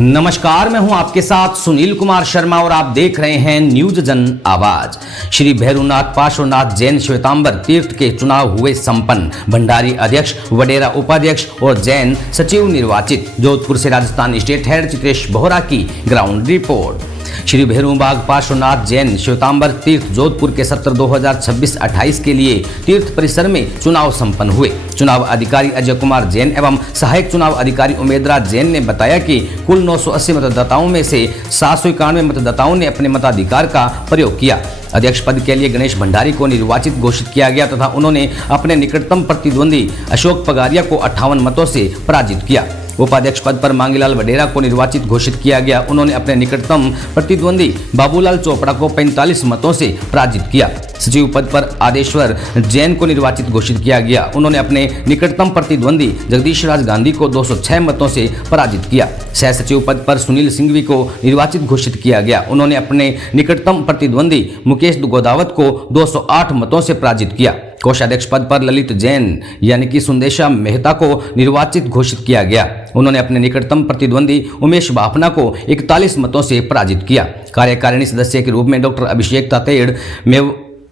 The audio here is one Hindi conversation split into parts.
नमस्कार, मैं हूं आपके साथ सुनील कुमार शर्मा और आप देख रहे हैं न्यूज जन आवाज। श्री भैरवनाथ पार्श्वनाथ जैन श्वेतांबर तीर्थ के चुनाव हुए संपन्न। भंडारी अध्यक्ष, वडेरा उपाध्यक्ष और जैन सचिव निर्वाचित। जोधपुर से राजस्थान स्टेट हेड चित्रेश बोहरा की ग्राउंड रिपोर्ट। श्री भैरवबाग पार्श्वनाथ जैन श्वेतांबर तीर्थ जोधपुर के सत्र 2026-28 के लिए तीर्थ परिसर में चुनाव संपन्न हुए। चुनाव अधिकारी अजय कुमार जैन एवं सहायक चुनाव अधिकारी उमेदराज जैन ने बताया कि कुल 980 मतदाताओं में से 791 मतदाताओं ने अपने मताधिकार का प्रयोग किया। अध्यक्ष पद के लिए गणेश भंडारी को निर्वाचित घोषित किया गया तथा उन्होंने अपने निकटतम प्रतिद्वंदी अशोक पगारिया को 58 मतों से पराजित किया। उपाध्यक्ष पद पर मांगीलाल वडेरा को निर्वाचित घोषित किया गया। उन्होंने अपने निकटतम प्रतिद्वंदी बाबूलाल चोपड़ा को 45 मतों से पराजित किया। सचिव पद पर आदेश्वर जैन को निर्वाचित घोषित किया गया। उन्होंने अपने निकटतम प्रतिद्वंदी जगदीश राज गांधी को 206 मतों से पराजित किया। सह सचिव पद पर सुनील सिंघवी को निर्वाचित घोषित किया गया। उन्होंने अपने निकटतम प्रतिद्वंदी मुकेश गोदावत को 208 मतों से पराजित किया। कोषाध्यक्ष पद पर ललित जैन यानी कि सुंदेशा मेहता को निर्वाचित घोषित किया गया। उन्होंने अपने निकटतम प्रतिद्वंदी उमेश बाफना को 41 मतों से पराजित किया। कार्यकारिणी सदस्य के रूप में डॉक्टर अभिषेक तातेड़,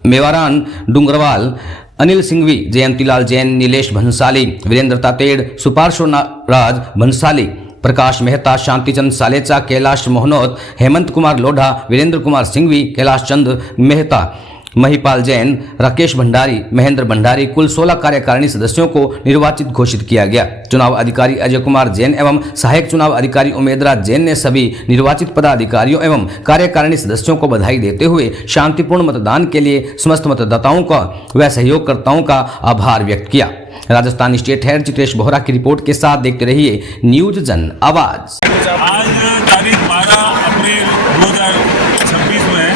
मेवारान डूंगरवाल, अनिल सिंघवी, जयंतीलाल जैन, नीलेश भंसाली, वीरेंद्र तातेड़, सुपार्श्व राज भंसाली, प्रकाश मेहता, शांतिचंद सालेचा, कैलाश मोहनोत, हेमंत कुमार लोढ़ा, वीरेंद्र कुमार सिंघवी, कैलाश चंद मेहता, महिपाल जैन, राकेश भंडारी, महेंद्र भंडारी, कुल 16 कार्यकारिणी सदस्यों को निर्वाचित घोषित किया गया। चुनाव अधिकारी अजय कुमार जैन एवं सहायक चुनाव अधिकारी उमेदराज जैन ने सभी निर्वाचित पदाधिकारियों एवं कार्यकारिणी सदस्यों को बधाई देते हुए शांतिपूर्ण मतदान के लिए समस्त मतदाताओं का व सहयोगकर्ताओं का आभार व्यक्त किया। राजस्थान स्टेट हेड चित्रेश बोहरा की रिपोर्ट के साथ देखते रहिए न्यूज जन आवाज। आज तारीख 12 अप्रैल 2026 में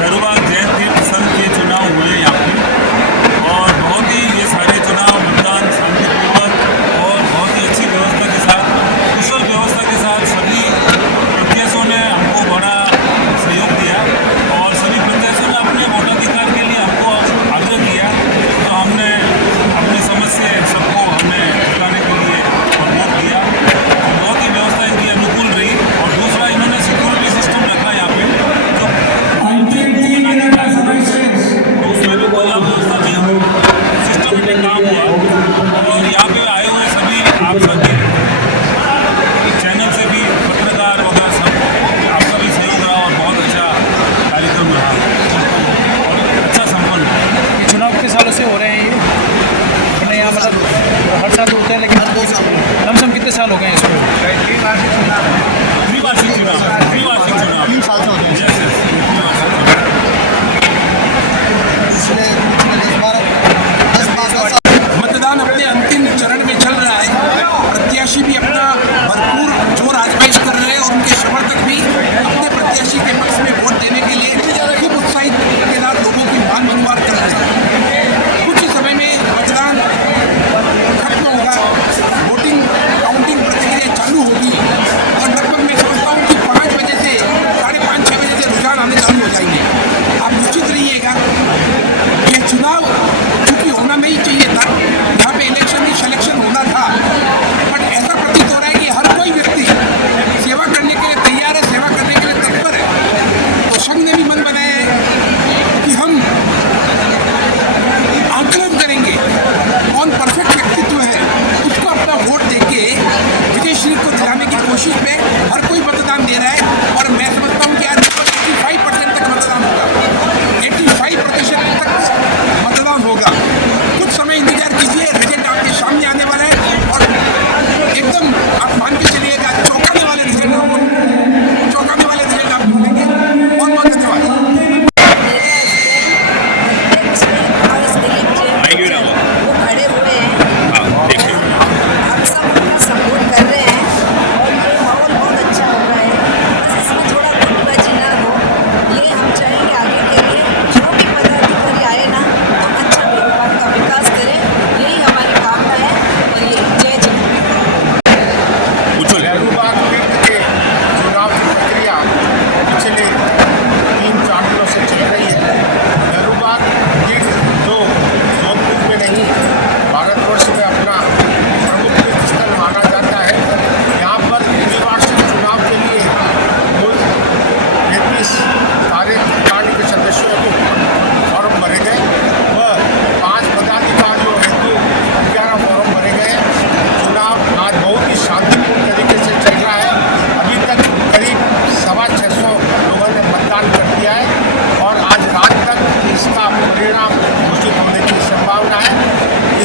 भैरवबाग जैन तीर्थ संघ के चुनाव हुए यहाँ पे, और बहुत ही ये सारे चुनाव मतदान शांतिपूर्वक और बहुत ही अच्छी व्यवस्था के साथ, कुशल व्यवस्था के साथ सभी प्रत्याशियों ने हमको बड़ा सहयोग दिया और सभी प्रत्याशियों ने अपने वोटाधिकार के लिए हमको आग्रह किया। तो हमने अपनी समझ से सबको हमने जिताने के लिए और वोट दिया। बहुत ही व्यवस्था इनकी अनुकूल रही। और दूसरा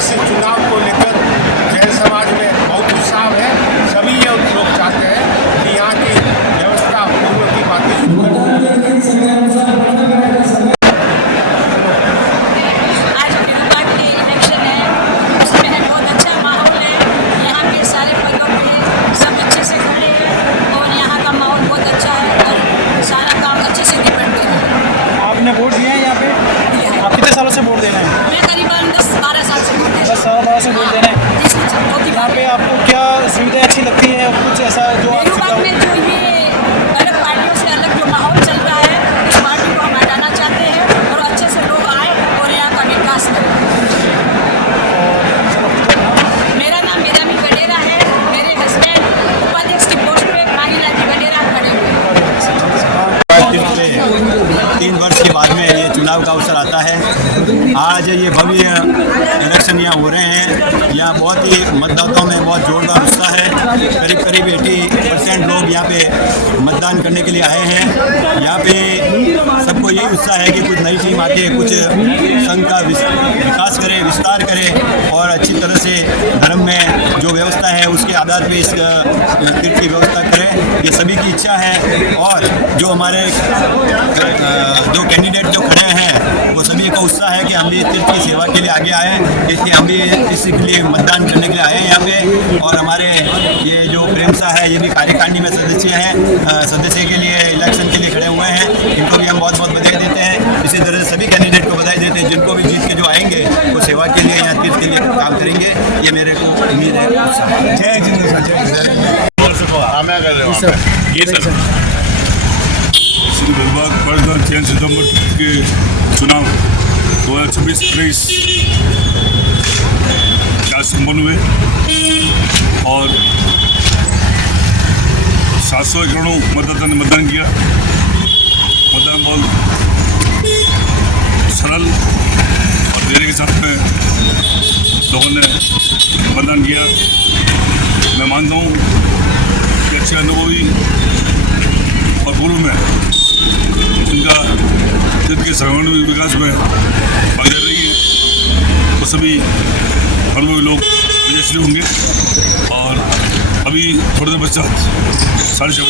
इस चुनाव को लेकर जैन समाज में बहुत उत्साह है। सभी ये लोग चाहते हैं कि यहाँ की व्यवस्था पूर्व की बातें शुरू कर आज फेरुबाग के इलेक्शन है, उसमें है बहुत अच्छा माहौल है। यहाँ के सारे पदों पे सब अच्छे से खड़े हैं और यहाँ का माहौल बहुत अच्छा है और सारा काम अच्छे से निपट गया है। आपने वोट दिया है यहाँ पे? आप कितने सालों से वोट देना है? मैं करीबन 10-12 साल से वोट दे रही 10 साल से वोट देना है। हूँ। यहाँ पे आपको क्या सुविधाएं अच्छी लगती है? कुछ ऐसा जो आप फेरुबाग में जो ये अलग पार्टियों से अलग जो माहौल चल रहा है, इस पार्टी को हम हटाना चाहते हैं और अच्छे से लोग आए और यहाँ का विकास करें। मेरा नाम मीरामी वडेरा है। मेरे हस्बैंड उपाध्यक्ष की पोस्ट पे मानीलाल जी वडेरा खड़े हुए हैं। 3 वर्ष के बाद में ये चुनाव का अवसर आता है। आज ये भव्य इलेक्शन यहाँ हो रहे हैं। यहाँ बहुत ही मतदाताओं में बहुत जोरदार उत्साह है। करीब 80% लोग यहाँ पे मतदान करने के लिए आए हैं। यहाँ पे सबको यही उत्साह है कि कुछ नई टीम आके कुछ संघ का विकास करे, विस्तार करे और अच्छी तरह से धर्म में जो व्यवस्था है उसके आधार पे इस तीर्थ की व्यवस्था करें। ये सभी की इच्छा है और जो हमारे जो कैंडिडेट जो खड़े हैं वो सभी को उत्साह है कि हम भी तीर्थ की सेवा के लिए आगे आए, इसलिए हम भी इसी के लिए मतदान करने के लिए आए हैं यहाँ पे। और हमारे ये जो प्रेम शाह है ये भी कार्यकारिणी में सदस्य हैं, सदस्य के लिए इलेक्शन के लिए खड़े हुए हैं। इनको भी हम बहुत बहुत बधाई देते हैं। इसी तरह से सभी कैंडिडेट को बधाई देते हैं जिनको भी जीत के जो आएंगे वो सेवा के लिए यहाँ तीर्थ के लिए काम करेंगे, ये मेरे को उम्मीद है। जय जिंद जय ये सर श्री भैरुबाग पर्सनल जैन सितंबर के चुनाव 2026-23 आज संपन्न हुए और 700 एकड़ों मतदाता ने मतदान किया। मतदान बहुत सरल और धैर्य के साथ में लोगों ने मतदान किया। मैं मानता हूँ कि अच्छे अनुभवी और पूर्व में जिनका तीर्थ के सर्वांगीण विकास में भागीदारी रही है वो सभी अनुभवी लोग विजयश्री होंगे। और अभी थोड़ी देर पश्चात 6:30 बजे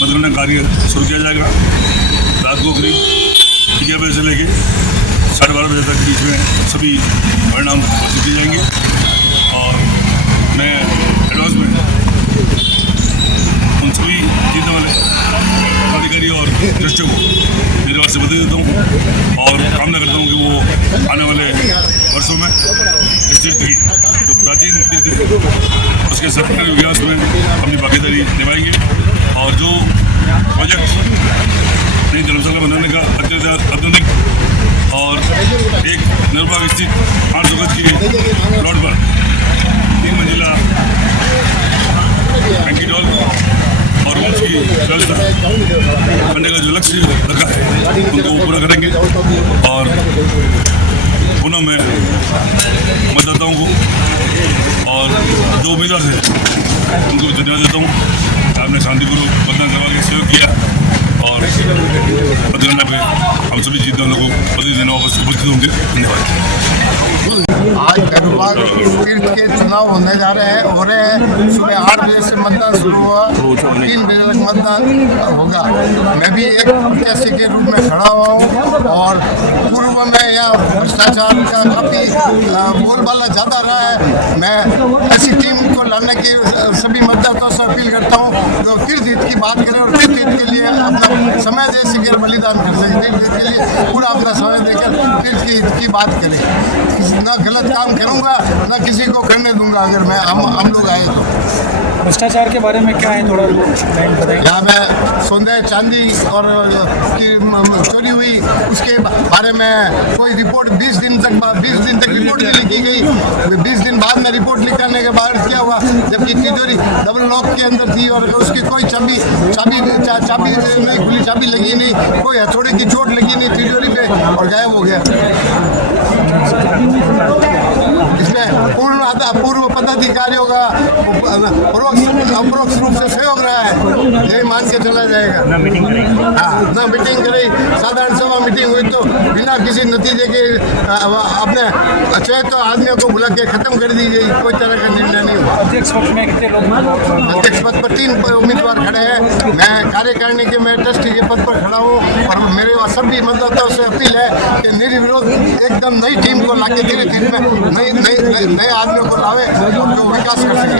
मतगणना कार्य शुरू किया जाएगा। रात को करीब 11 बजे से लेके 12:30 बजे तक बीच में सभी परिणाम घोषित किए जाएंगे। और मैं एडवांस में उन सभी जीतने वाले अधिकारी और दृष्टियों को मेरे बात से बता देता हूँ और कामना करता हूँ कि वो आने वाले वर्षों में इस तीर्थ की जो प्राचीन तीर्थ है उसके सर्वांगीण विकास में अपनी भागीदारी निभाएंगे। और जो प्रोजेक्ट नई धर्मशाला बनाने का अत्याधुनिक और एक निर्बाग स्थित 800 गज के प्लॉट पर 3 मंजिला बैंकेट हॉल और रूम्स की व्यवस्था करने का जो लक्ष्य रखा है उनको पूरा करेंगे। और पुनः मैं मतदाताओं को और जो उम्मीदवार हैं उनको धन्यवाद देता हूँ। आपने शांतिपूर्वक मतदान करवा के सहयोग किया और मतगणना पे हम सभी जीतने वालों को बधाई देना वापस उपस्थित होंगे। धन्यवाद। आज फेरुबाग तीर्थ के चुनाव होने जा रहे हैं सुबह 8 बजे से मतदान शुरू हुआ, 3 बजे तक मतदान होगा। मैं भी एक प्रत्याशी के रूप में खड़ा हुआ हूँ और पूर्व में यहाँ भ्रष्टाचार का काफ़ी बोलबाला ज़्यादा रहा है। मैं ऐसी टीम को लाने की सभी मतदाताओं से अपील करता हूँ जो तीर्थ हित की बात करें और तीर्थ हित के लिए अपना समय दे सके, बलिदान कर सके, तीर्थ हित के लिए पूरा अपना समय देकर तीर्थ के हित की बात करें। ना गलत काम करूंगा ना किसी को करने दूंगा अगर मैं हम लोग आए तो। भ्रष्टाचार के बारे में क्या है थोड़ा बताइए। यहाँ में सोने चांदी और की चोरी हुई उसके बारे में कोई रिपोर्ट 20 दिन तक रिपोर्ट नहीं लिखी गई। 20 दिन बाद में रिपोर्ट लिखाने के बाद क्या हुआ, जबकि तिजोरी डबल लॉक के अंदर थी और उसकी कोई चाबी नहीं खुली, चाबी लगी नहीं, कोई हथौड़े की चोट लगी नहीं तिजोरी पे और गायब हो गया। इसमें पूर्व पदाधिकारियों का अपरोक्ष रूप से सहयोग रहा है, यही मान के चला जाएगा। हाँ, ना मीटिंग करी, साधारण सभा मीटिंग हुई तो बिना किसी नतीजे के अपने चाहे तो आदमियों को बुला के खत्म कर दी गई, कोई तरह का निर्णय नहीं हुआ। अध्यक्ष पद में कितने लोग? अध्यक्ष पद पर 3 उम्मीदवार खड़े हैं। मैं कार्यकारिणी के मैं ट्रस्टी के पद पर खड़ा हूँ और मेरे सभी मतदाताओं से अपील है कि निर्विरोध एकदम नई टीम को लाके धीरे धीरे में नए आदमियों को लावे जो विकास कर सके।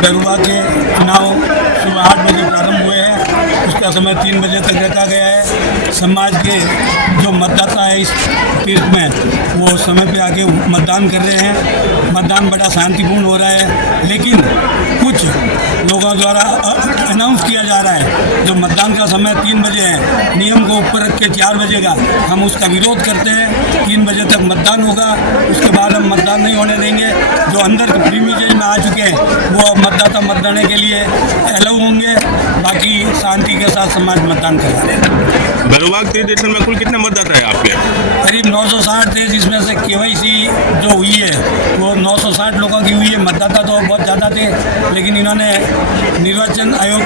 भैरूबाग के चुनाव सुबह 8 बजे प्रारंभ हुए हैं, उसका समय 3 बजे तक रखा गया है। समाज के जो मतदाता है इस तीर्थ में वो समय पे आके मतदान कर रहे हैं। मतदान बड़ा शांतिपूर्ण हो रहा है, लेकिन कुछ लोगों द्वारा अनाउंस किया जा रहा है जो मतदान का समय 3 बजे है, नियम को ऊपर रख के 4 बजे का, हम उसका विरोध करते हैं। 3 बजे तक मतदान होगा, उसके बाद हम मतदान नहीं होने देंगे। जो अंदर प्रीमिजेज में आ चुके हैं वो मतदाता मतदान के लिए अलाउ होंगे, बाकी शांति के साथ समाज मतदान करेगा। भैरूबाग तीर्थ स्टेशन में कुल कितने मतदाता है आपके? करीब 960 थे, जिसमें से केवाईसी जो हुई है वो 960 लोगों की हुई है। मतदाता तो बहुत ज़्यादा थे, लेकिन इन्होंने निर्वाचन आयोग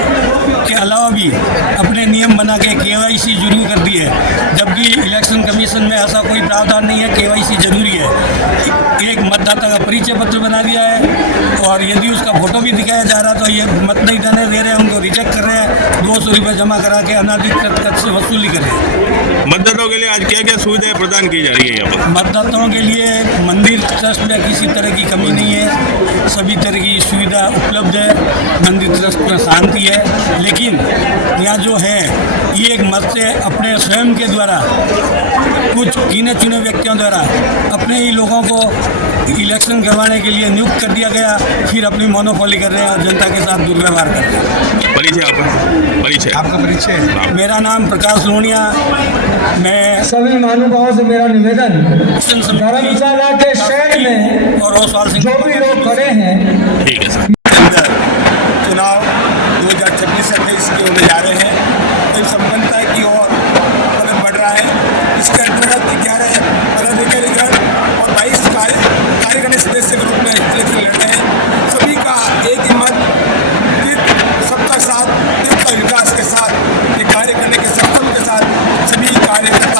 के अलावा भी अपने नियम बना के केवाईसी जरूरी कर दी है, जबकि इलेक्शन कमीशन में ऐसा कोई प्रावधान नहीं है। केवाईसी जरूरी है। एक मतदाता का परिचय पत्र बना दिया है और यदि उसका फोटो भी दिखाया जा रहा तो ये मत नहीं देने दे रहे हैं, उनको रिजेक्ट कर रहे हैं। 200 रुपये जमा करा के अनाधिकृत कर से वसूली कर रहे हैं। मतदाताओं के लिए आज क्या क्या सुविधाएं प्रदान की जा रही है यहाँ पर? मतदाताओं के लिए मंदिर ट्रस्ट में किसी तरह की कमी नहीं है, सभी तरह की सुविधा उपलब्ध है। मंदिर ट्रस्ट में शांति है, लेकिन यहाँ जो है ये एक मत से अपने स्वयं के द्वारा कुछ गिने चुने व्यक्तियों द्वारा अपने ही लोगों को इलेक्शन करवाने के लिए नियुक्त कर दिया गया, फिर अपनी मोनोपोली कर रहे हैं और जनता के साथ दुर्व्यवहार कर रहे हैं। परिचय आपका परिचय? मेरा नाम प्रकाश लोनिया। मैं सभी महानुभावों से मेरा निवेदन, धर्मशाला के शहर में और ओसवाल सिंह जो भी लोग खड़े हैं, ठीक है सर। चुनाव 2026 से 23 के होने जा रहे हैं, तो संपन्नता की ओर कदम बढ़ रहा है। इसके अंतर्गत 11 पदाधिकारीगण और 22 कार्यकारिणी सदस्य के रूप में इलेक्शन लड़ रहे हैं। सभी का एक ही मत, सबका साथ, सबका विकास के साथ, ये कार्य करने के सक्षम के साथ सभी कार्यकर्ता